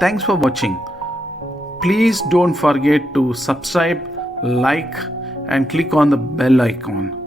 Thanks for watching. Please don't forget to subscribe, like, and click on the bell icon.